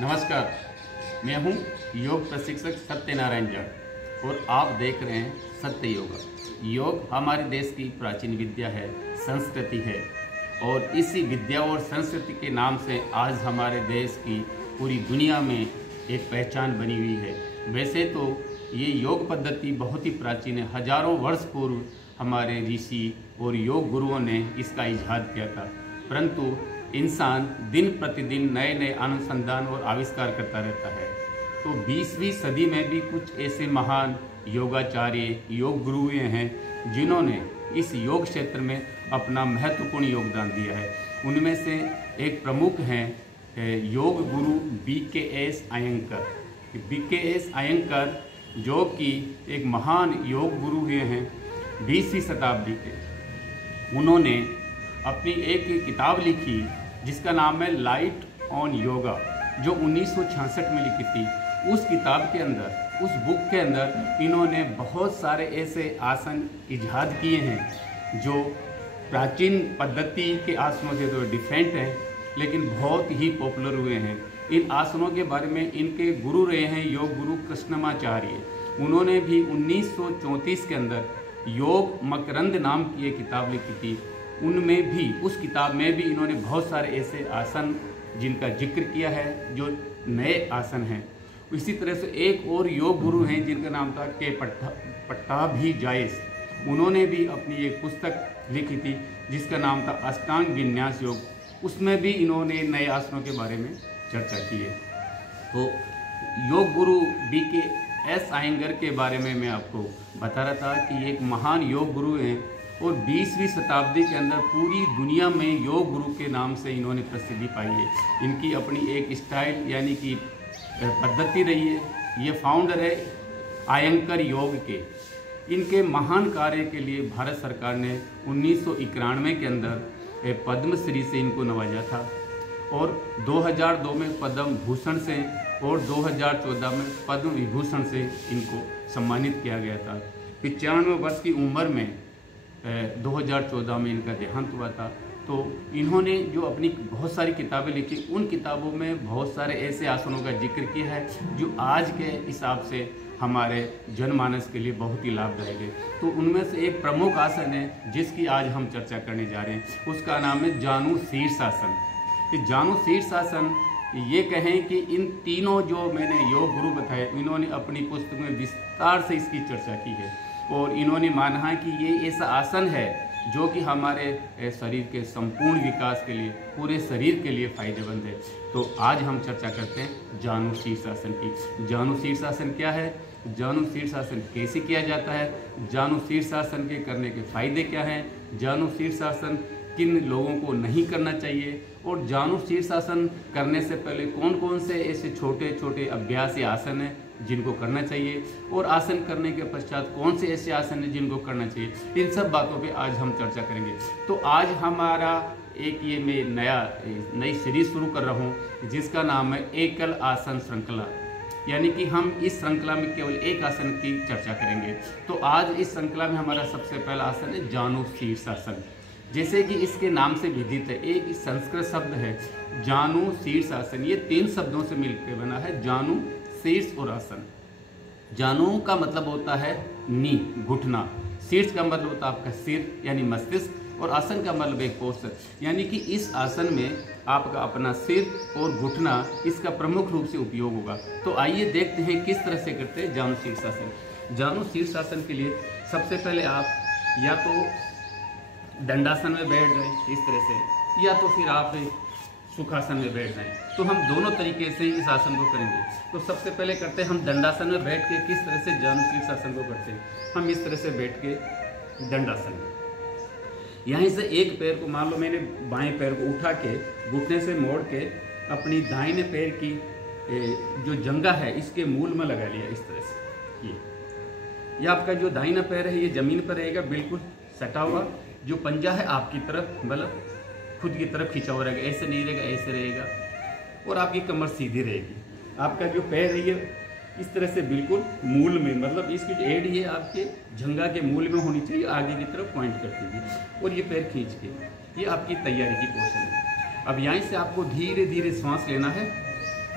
नमस्कार, मैं हूं योग प्रशिक्षक सत्यनारायण जाट और आप देख रहे हैं सत्य योगा। योग हमारे देश की प्राचीन विद्या है, संस्कृति है और इसी विद्या और संस्कृति के नाम से आज हमारे देश की पूरी दुनिया में एक पहचान बनी हुई है। वैसे तो ये योग पद्धति बहुत ही प्राचीन है, हजारों वर्ष पूर्व हमारे ऋषि और योग गुरुओं ने इसका इजाद किया था, परंतु इंसान दिन प्रतिदिन नए नए अनुसंधान और आविष्कार करता रहता है। तो 20वीं सदी में भी कुछ ऐसे महान योगाचार्य योग गुरु हैं जिन्होंने इस योग क्षेत्र में अपना महत्वपूर्ण योगदान दिया है। उनमें से एक प्रमुख हैं योग गुरु BKS अयंकर। BKS अयंकर जो कि एक महान योग गुरु हुए हैं 20वीं शताब्दी के। उन्होंने अपनी एक किताब लिखी जिसका नाम है लाइट ऑन योगा, जो 1966 में लिखी थी। उस किताब के अंदर, उस बुक के अंदर इन्होंने बहुत सारे ऐसे आसन इजाद किए हैं जो प्राचीन पद्धति के आसनों से तो डिफरेंट हैं, लेकिन बहुत ही पॉपुलर हुए हैं। इन आसनों के बारे में इनके गुरु रहे हैं योग गुरु कृष्णमाचार्य। उन्होंने भी 1934 के अंदर योग मकरंद नाम की एक किताब लिखी थी। उनमें भी, उस किताब में भी इन्होंने बहुत सारे ऐसे आसन जिनका जिक्र किया है जो नए आसन हैं। इसी तरह से एक और योग गुरु हैं जिनका नाम था के पट्टाभिजायस। उन्होंने भी अपनी एक पुस्तक लिखी थी जिसका नाम था अष्टांग विन्यास योग। उसमें भी इन्होंने नए आसनों के बारे में चर्चा की है। तो योग गुरु BKS अयंगर के बारे में मैं आपको बता रहा था कि एक महान योग गुरु हैं और 20वीं शताब्दी के अंदर पूरी दुनिया में योग गुरु के नाम से इन्होंने प्रसिद्धि पाई है। इनकी अपनी एक स्टाइल यानी कि पद्धति रही है। ये फाउंडर है अयंकर योग के। इनके महान कार्य के लिए भारत सरकार ने 1991 के अंदर पद्मश्री से इनको नवाजा था और 2002 में पद्म भूषण से और 2014 में पद्म विभूषण से इनको सम्मानित किया गया था। 95 वर्ष की उम्र में 2014 में इनका देहांत हुआ था। तो इन्होंने जो अपनी बहुत सारी किताबें लिखी, उन किताबों में बहुत सारे ऐसे आसनों का जिक्र किया है जो आज के हिसाब से हमारे जनमानस के लिए बहुत ही लाभदायक है। तो उनमें से एक प्रमुख आसन है जिसकी आज हम चर्चा करने जा रहे हैं, उसका नाम है जानु शीर्षासन। इस जानु शीर्षासन ये कहें कि इन तीनों जो मैंने योग गुरु बताए, इन्होंने अपनी पुस्तक में विस्तार से इसकी चर्चा की है और इन्होंने माना है कि ये ऐसा आसन है जो कि हमारे शरीर के संपूर्ण विकास के लिए, पूरे शरीर के लिए फायदेमंद है। तो आज हम चर्चा करते हैं जानु शीर्षासन की। जानु शीर्षासन क्या है, जानु शीर्षासन कैसे किया जाता है, जानु शीर्षासन के करने के फायदे क्या हैं, जानु शीर्षासन किन लोगों को नहीं करना चाहिए और जानु शीर्षासन करने से पहले कौन कौन से ऐसे छोटे छोटे अभ्यास या आसन हैं जिनको करना चाहिए और आसन करने के पश्चात कौन से ऐसे आसन हैं जिनको करना चाहिए। इन सब बातों पे आज हम चर्चा करेंगे। तो आज हमारा एक ये मैं नई सीरीज शुरू कर रहा हूँ जिसका नाम है एकल आसन श्रृंखला, यानी कि हम इस श्रृंखला में केवल एक आसन की चर्चा करेंगे। तो आज इस श्रृंखला में हमारा सबसे पहला आसन है जानु शीर्षासन। जैसे कि इसके नाम से विदित है, एक संस्कृत शब्द है जानु शीर्षासन। ये 3 शब्दों से मिलकर बना है, जानु शीर्ष और आसन। जानु का मतलब होता है नी, घुटना। शीर्ष का मतलब होता है आपका सिर यानी मस्तिष्क और आसन का मतलब एक पोस्चर, यानी कि इस आसन में आपका अपना सिर और घुटना इसका प्रमुख रूप से उपयोग होगा। तो आइए देखते हैं किस तरह से करते हैं जानु शीर्षासन। जानु शीर्षासन के लिए सबसे पहले आप या तो दंडासन में बैठ जाएं इस तरह से, या तो फिर आप सुखासन में बैठ जाएं। तो हम दोनों तरीके से इस आसन को करेंगे। तो सबसे पहले करते हैं हम दंडासन में बैठ के किस तरह से जानु शीर्षासन को करते हैं। हम इस तरह से बैठ के दंडासन में यहीं से एक पैर को, मान लो मैंने बाएं पैर को उठा के घुटने से मोड़ के अपनी दाहिने पैर की जो जंघा है इसके मूल में लगा लिया इस तरह से। ये आपका जो दाहिना पैर है ये जमीन पर रहेगा बिल्कुल सटा हुआ, जो पंजा है आपकी तरफ मतलब खुद की तरफ खिंचा हुआ रहेगा, ऐसे नहीं रहेगा, ऐसे रहेगा और आपकी कमर सीधी रहेगी। आपका जो पैर है ये इस तरह से बिल्कुल मूल में, मतलब इसकी जो एड ये आपके जंघा के मूल में होनी चाहिए, आगे की तरफ पॉइंट करती हुई, और ये पैर खींच के, ये आपकी तैयारी की पोजीशन है। अब यहाँ से आपको धीरे धीरे सांस लेना है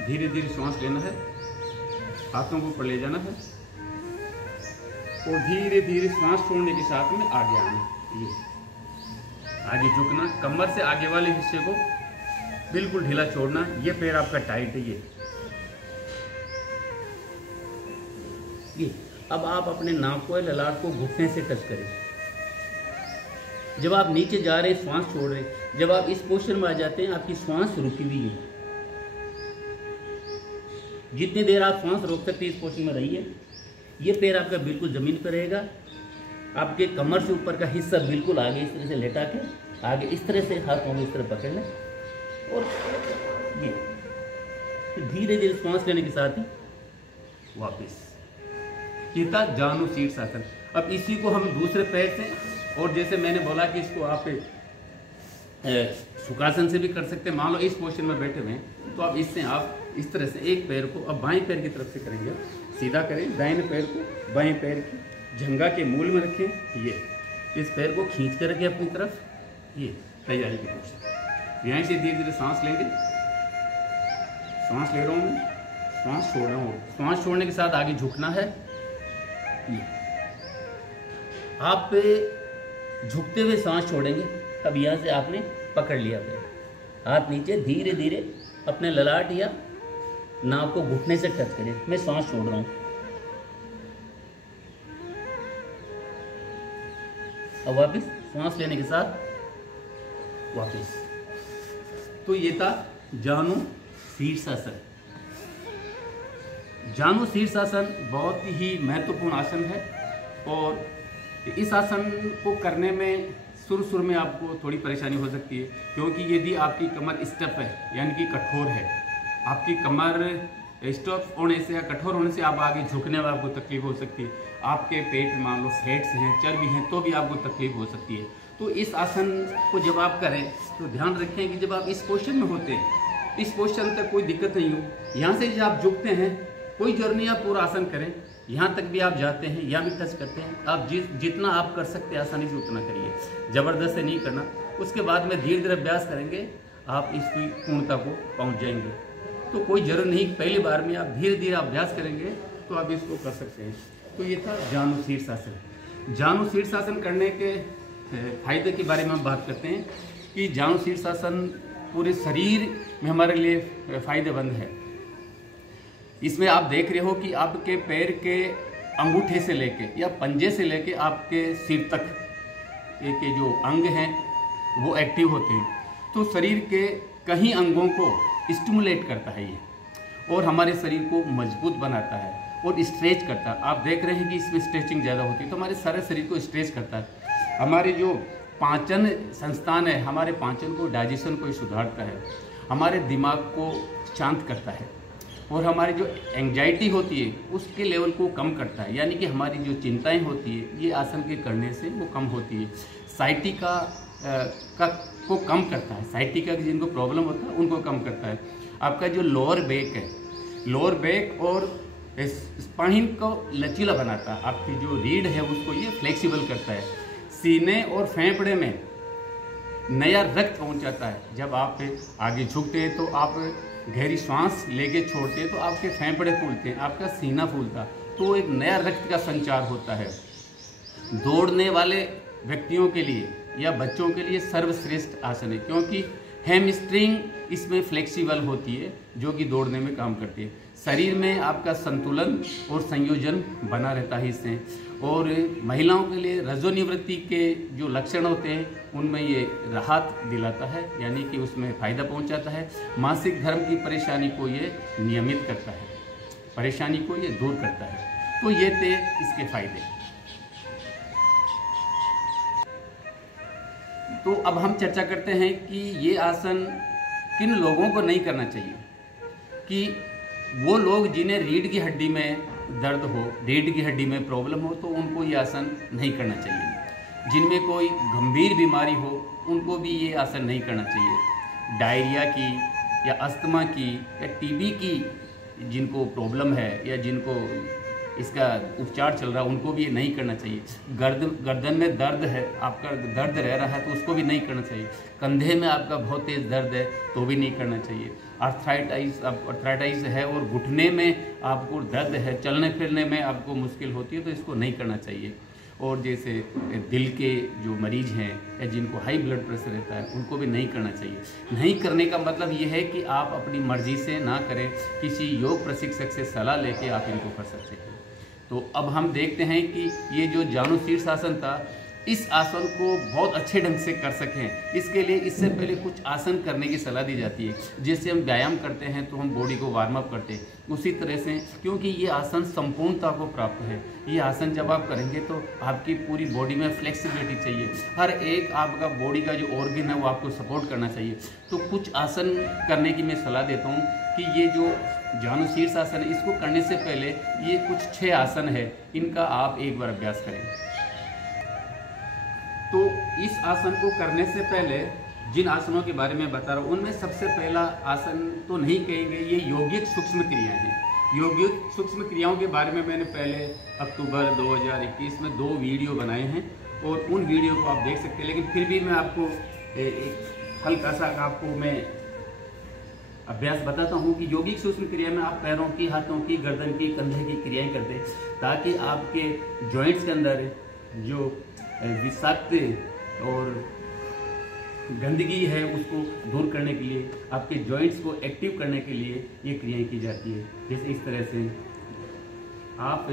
धीरे धीरे श्वास लेना है, हाथों को ऊपर ले जाना है और धीरे धीरे श्वास छोड़ने के साथ में आगे आना। ये आगे झुकना, कमर से आगे वाले हिस्से को बिल्कुल ढीला छोड़ना। ये पैर आपका टाइट है। ये अब आप अपने नाक को, ललाट को घुटने से टच करें। जब आप नीचे जा रहे हैं श्वास छोड़ रहे हैं, जब आप इस पोस्चर में आ जाते हैं आपकी श्वास रुकी हुई है। जितनी देर आप श्वास रोक सकते हैं इस पोस्चर में रहिए। ये पैर आपका बिल्कुल जमीन पर रहेगा, आपके कमर से ऊपर का हिस्सा बिल्कुल आगे इस तरह से लेटा के आगे इस तरह से हाथों में इस तरह पकड़ लें और ये धीरे धीरे श्वास लेने के साथ ही वापस। ये था जानु शीर्षासन। अब इसी को हम दूसरे पैर से, और जैसे मैंने बोला कि इसको आप सुखासन से भी कर सकते हैं। मान लो इस पोस्चर में बैठे हुए हैं तो आप इससे आप इस तरह से एक पैर को अब बाएं पैर की तरफ से करेंगे, सीधा करें। दाहिने पैर को बाएं पैर की जंघा के मूल में रखें। ये इस पैर को खींच कर रखें अपनी तरफ। ये तैयारी की पोस्चर। यहाँ से धीरे धीरे सांस लेंगे। सांस ले रहा हूँ मैं, सांस छोड़ रहा हूँ। सांस छोड़ने के साथ आगे झुकना है। ये आप झुकते हुए सांस छोड़ेंगे। अब यहाँ से आपने पकड़ लिया पैर, हाथ नीचे, धीरे धीरे अपने ललाट या नाक को घुटने से टच करें। मैं सांस छोड़ रहा हूँ। अब वापस सांस लेने के साथ वापस। तो ये था जानु शीर्षासन। जानु शीर्षासन बहुत ही महत्वपूर्ण आसन है और इस आसन को करने में शुरू में आपको थोड़ी परेशानी हो सकती है, क्योंकि यदि आपकी कमर स्टफ है यानी कि कठोर है, आपकी कमर स्टफ होने से या कठोर होने से आप आगे झुकने में आपको तकलीफ हो सकती है। आपके पेट मान लो फैट्स हैं, चर्बी हैं, तो भी आपको तकलीफ हो सकती है। तो इस आसन को जब आप करें तो ध्यान रखें कि जब आप इस पोस्चर में होते हैं, इस पोस्चर तक कोई दिक्कत नहीं हो। यहाँ से जब आप झुकते हैं कोई जरूरत नहीं आप पूरा आसन करें, यहाँ तक भी आप जाते हैं, यहाँ भी टच करते हैं। आप जितना आप कर सकते हैं आसानी से उतना करिए, ज़बरदस्ती नहीं करना। उसके बाद में धीरे धीरे अभ्यास करेंगे, आप इसकी पूर्णता को पहुँच जाएंगे। तो कोई जरूर नहीं पहली बार में आप धीरे धीरे अभ्यास करेंगे तो आप इसको कर सकते हैं। तो ये था जानु शीर्षासन। जानु शीर्षासन करने के फायदे के बारे में हम बात करते हैं कि जानु शीर्षासन पूरे शरीर में हमारे लिए फायदेमंद है। इसमें आप देख रहे हो कि आपके पैर के अंगूठे से लेके या पंजे से लेके आपके सिर तक के जो अंग हैं वो एक्टिव होते हैं। तो शरीर के कई अंगों को स्टिमुलेट करता है ये, और हमारे शरीर को मजबूत बनाता है और स्ट्रेच करता है। आप देख रहे हैं कि इसमें स्ट्रेचिंग ज़्यादा होती है तो हमारे सारे शरीर को स्ट्रेच करता है। हमारे जो पाचन संस्थान है, हमारे पाचन को, डाइजेशन को सुधारता है, हमारे दिमाग को शांत करता है और हमारी जो एंग्जाइटी होती है उसके लेवल को कम करता है। यानी कि हमारी जो चिंताएं होती है ये आसन के करने से वो कम होती है। साइटिका को कम करता है। साइटिका की जिनको प्रॉब्लम होता है उनको कम करता है। आपका जो लोअर बैक है, लोअर बैक और स्पाइन को लचीला बनाता है। आपकी जो रीढ़ है उसको ये फ्लेक्सिबल करता है। सीने और फेफड़े में नया रक्त पहुंचाता है। जब आप आगे झुकते हैं तो आप गहरी सांस लेके छोड़ते हैं तो आपके फेफड़े फूलते हैं, आपका सीना फूलता है, तो एक नया रक्त का संचार होता है। दौड़ने वाले व्यक्तियों के लिए या बच्चों के लिए सर्वश्रेष्ठ आसन है, क्योंकि हैमस्ट्रिंग इसमें फ्लेक्सिबल होती है जो कि दौड़ने में काम करती है। शरीर में आपका संतुलन और संयोजन बना रहता है इससे। और महिलाओं के लिए रजोनिवृत्ति के जो लक्षण होते हैं उनमें ये राहत दिलाता है, यानी कि उसमें फ़ायदा पहुंचाता है। मासिक धर्म की परेशानी को ये नियमित करता है, परेशानी को ये दूर करता है। तो ये थे इसके फायदे। तो अब हम चर्चा करते हैं कि ये आसन किन लोगों को नहीं करना चाहिए। कि वो लोग जिन्हें रीढ़ की हड्डी में दर्द हो, रीढ़ की हड्डी में प्रॉब्लम हो, तो उनको ये आसन नहीं करना चाहिए। जिनमें कोई गंभीर बीमारी हो उनको भी ये आसन नहीं करना चाहिए। डायरिया की या अस्थमा की या टीबी की जिनको प्रॉब्लम है या जिनको इसका उपचार चल रहा है उनको भी ये नहीं करना चाहिए। गर्दन में दर्द है, आपका दर्द रह रहा है तो उसको भी नहीं करना चाहिए। कंधे में आपका बहुत तेज़ दर्द है तो भी नहीं करना चाहिए। आर्थराइटिस है और घुटने में आपको दर्द है, चलने फिरने में आपको मुश्किल होती है तो इसको नहीं करना चाहिए। और जैसे दिल के जो मरीज हैं या जिनको हाई ब्लड प्रेशर रहता है उनको भी नहीं करना चाहिए। नहीं करने का मतलब ये है कि आप अपनी मर्जी से ना करें, किसी योग प्रशिक्षक से सलाह लेके आप इनको कर सकते हैं। तो अब हम देखते हैं कि ये जो जानु शीर्षासन था, इस आसन को बहुत अच्छे ढंग से कर सकें इसके लिए इससे पहले कुछ आसन करने की सलाह दी जाती है। जैसे हम व्यायाम करते हैं तो हम बॉडी को वार्म अप करते हैं, उसी तरह से क्योंकि ये आसन संपूर्णता को प्राप्त है, ये आसन जब आप करेंगे तो आपकी पूरी बॉडी में फ्लेक्सिबिलिटी चाहिए, हर एक आपका बॉडी का जो ऑर्गन है वो आपको सपोर्ट करना चाहिए। तो कुछ आसन करने की मैं सलाह देता हूँ कि ये जो जानु शीर्षासन है इसको करने से पहले ये कुछ 6 आसन है, इनका आप एक बार अभ्यास करें। तो इस आसन को करने से पहले जिन आसनों के बारे में बता रहा हूँ उनमें सबसे पहला आसन तो नहीं कहेंगे, ये यौगिक सूक्ष्म क्रियाएं हैं। यौगिक सूक्ष्म क्रियाओं के बारे में मैंने पहले अक्टूबर 2021 में 2 वीडियो बनाए हैं और उन वीडियो को आप देख सकते हैं, लेकिन फिर भी मैं आपको एक हल्का सा आपको मैं अभ्यास बताता हूँ कि यौगिक सूक्ष्म क्रिया में आप पैरों की, हाथों की, गर्दन की, कंधे की क्रियाएं करते ताकि आपके जॉइंट्स के अंदर जो विषाक्त और गंदगी है उसको दूर करने के लिए, आपके जॉइंट्स को एक्टिव करने के लिए ये क्रियाएं की जाती है। जैसे इस तरह से आप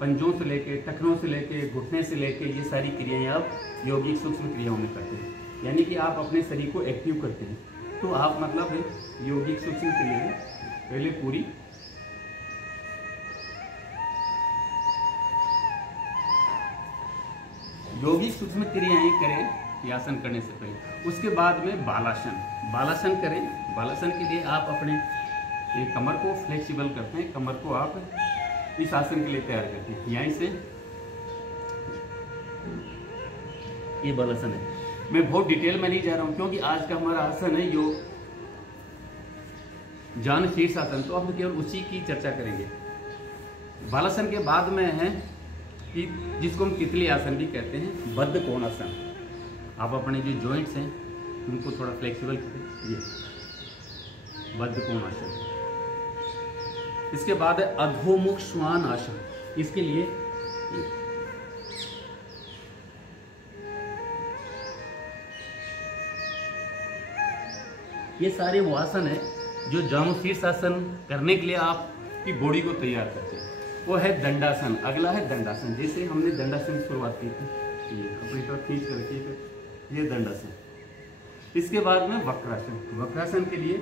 पंजों से लेके, टखनों से लेके, घुटने से लेके ये सारी क्रियाएं आप यौगिक सूक्ष्म क्रियाओं में करते हैं, यानी कि आप अपने शरीर को एक्टिव करते हैं। तो आप मतलब यौगिक सूक्ष्म क्रियाएं पहले पूरी यौगिक सूक्ष्म क्रियाएं करें आसन करने से पहले। उसके बाद में बालासन करें। बालासन के लिए आप अपने कमर को फ्लेक्सिबल करते हैं, कमर को आप इस आसन के लिए तैयार करते हैं। यहीं से ये बालासन है। मैं बहुत डिटेल में नहीं जा रहा हूं क्योंकि आज का हमारा आसन है जो जानु शीर्षासन, तो हम केवल उसी की चर्चा करेंगे। बालासन के बाद में है कि जिसको हम तितली आसन भी कहते हैं, बद्ध कोणासन। आप अपने जो जॉइंट्स हैं उनको थोड़ा फ्लेक्सिबल करें, ये बद्ध कोणासन। इसके बाद है अधोमुख श्वान आसन। इसके लिए ये सारे वो आसन है जो जानु शीर्षासन करने के लिए आपकी बॉडी को तैयार करते हैं। वो है दंडासन। अगला है दंडासन। जैसे हमने दंडासन की शुरुआत की थी, ये अपनी तरफ खींच कर रखिए, ये दंडासन। इसके बाद में वक्रासन। वक्रासन के लिए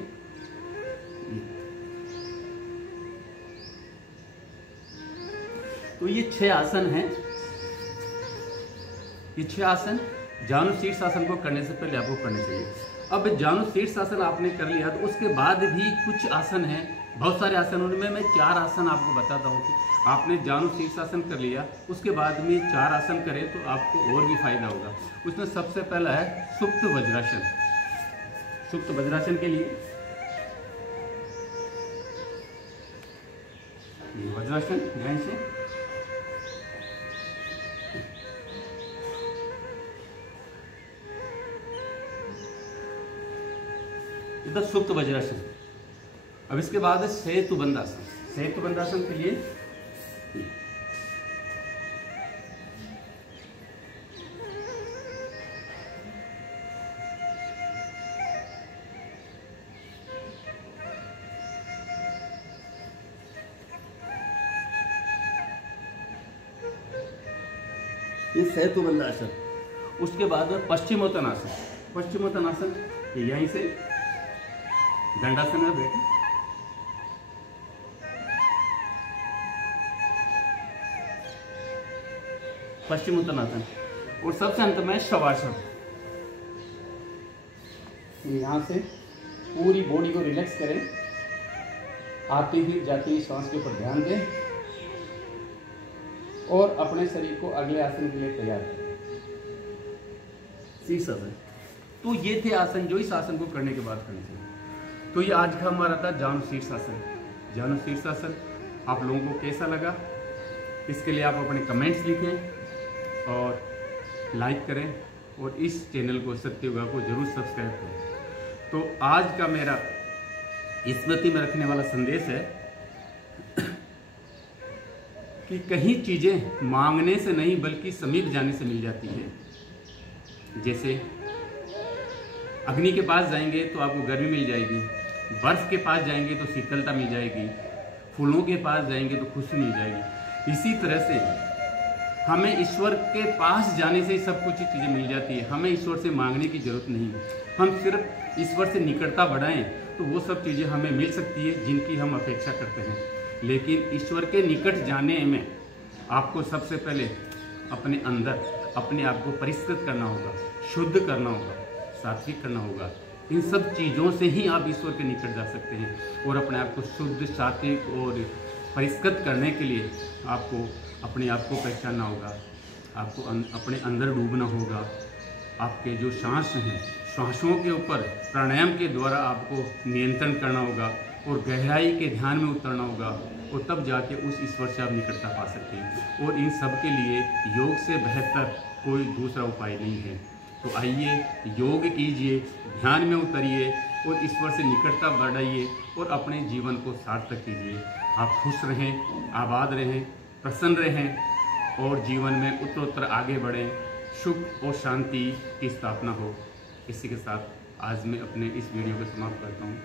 तो ये 6 आसन हैं। ये 6 आसन जानु शीर्षासन को करने से पहले आपको करने चाहिए। अब जानु शीर्षासन आपने कर लिया तो उसके बाद भी कुछ आसन हैं, बहुत सारे आसन, उनमें मैं 4 आसन आपको बताता हूँ कि आपने जानु शीर्षासन कर लिया, उसके बाद में 4 आसन करें तो आपको और भी फायदा होगा। उसमें सबसे पहला है सुप्त वज्रासन। सुप्त वज्रासन के लिए वज्रासन ध्यान से इधर सुप्त वज्रासन। अब इसके बाद है सेतुबंधासन। सेतुबंधासन के लिए ये सेतुबंधासन। उसके बाद है पश्चिमोत्तानासन। पश्चिमोत्तानासन यहीं से दंडासन में बैठे, पश्चिमोत्तानासन। और सबसे अंत में शवासन। यहां से पूरी बॉडी को रिलैक्स करें, आती हुई जाती हुई सांस के ऊपर ध्यान दें और अपने शरीर को अगले आसन के लिए तैयार करें। शीर्षासन। तो ये थे आसन जो इस आसन को करने के बाद करने चाहिए। तो ये आज का हमारा था जानु शीर्षासन। जानु शीर्षासन आप लोगों को कैसा लगा इसके लिए आप अपने कमेंट्स लिखें और लाइक करें और इस चैनल को सत्य योगा को जरूर सब्सक्राइब करें। तो आज का मेरा स्मृति में रखने वाला संदेश है कि कहीं चीज़ें मांगने से नहीं बल्कि समीप जाने से मिल जाती है। जैसे अग्नि के पास जाएंगे तो आपको गर्मी मिल जाएगी, बर्फ के पास जाएंगे तो शीतलता मिल जाएगी, फूलों के पास जाएंगे तो खुशी मिल जाएगी। इसी तरह से हमें ईश्वर के पास जाने से ही सब कुछ चीज़ें मिल जाती है। हमें ईश्वर से मांगने की जरूरत नहीं है। हम सिर्फ ईश्वर से निकटता बढ़ाएं तो वो सब चीज़ें हमें मिल सकती है जिनकी हम अपेक्षा करते हैं। लेकिन ईश्वर के निकट जाने में आपको सबसे पहले अपने अंदर अपने आप को परिष्कृत करना होगा, शुद्ध करना होगा, सात्विक करना होगा। इन सब चीज़ों से ही आप ईश्वर के निकट जा सकते हैं। और अपने आप को शुद्ध, सात्विक और परिष्कृत करने के लिए आपको अपने आप को पहचानना होगा, आपको अपने अंदर डूबना होगा। आपके जो सांस हैं, श्वासों के ऊपर प्राणायाम के द्वारा आपको नियंत्रण करना होगा और गहराई के ध्यान में उतरना होगा और तब जाके उस ईश्वर से आप निकटता पा सकते हैं। और इन सब के लिए योग से बेहतर कोई दूसरा उपाय नहीं है। तो आइए योग कीजिए, ध्यान में उतरिए और ईश्वर से निकटता बढ़ाइए और अपने जीवन को सार्थक कीजिए। आप खुश रहें, आबाद रहें, प्रसन्न रहें और जीवन में उत्तरोत्तर आगे बढ़ें, सुख और शांति की स्थापना हो। इसी के साथ आज मैं अपने इस वीडियो को समाप्त करता हूँ।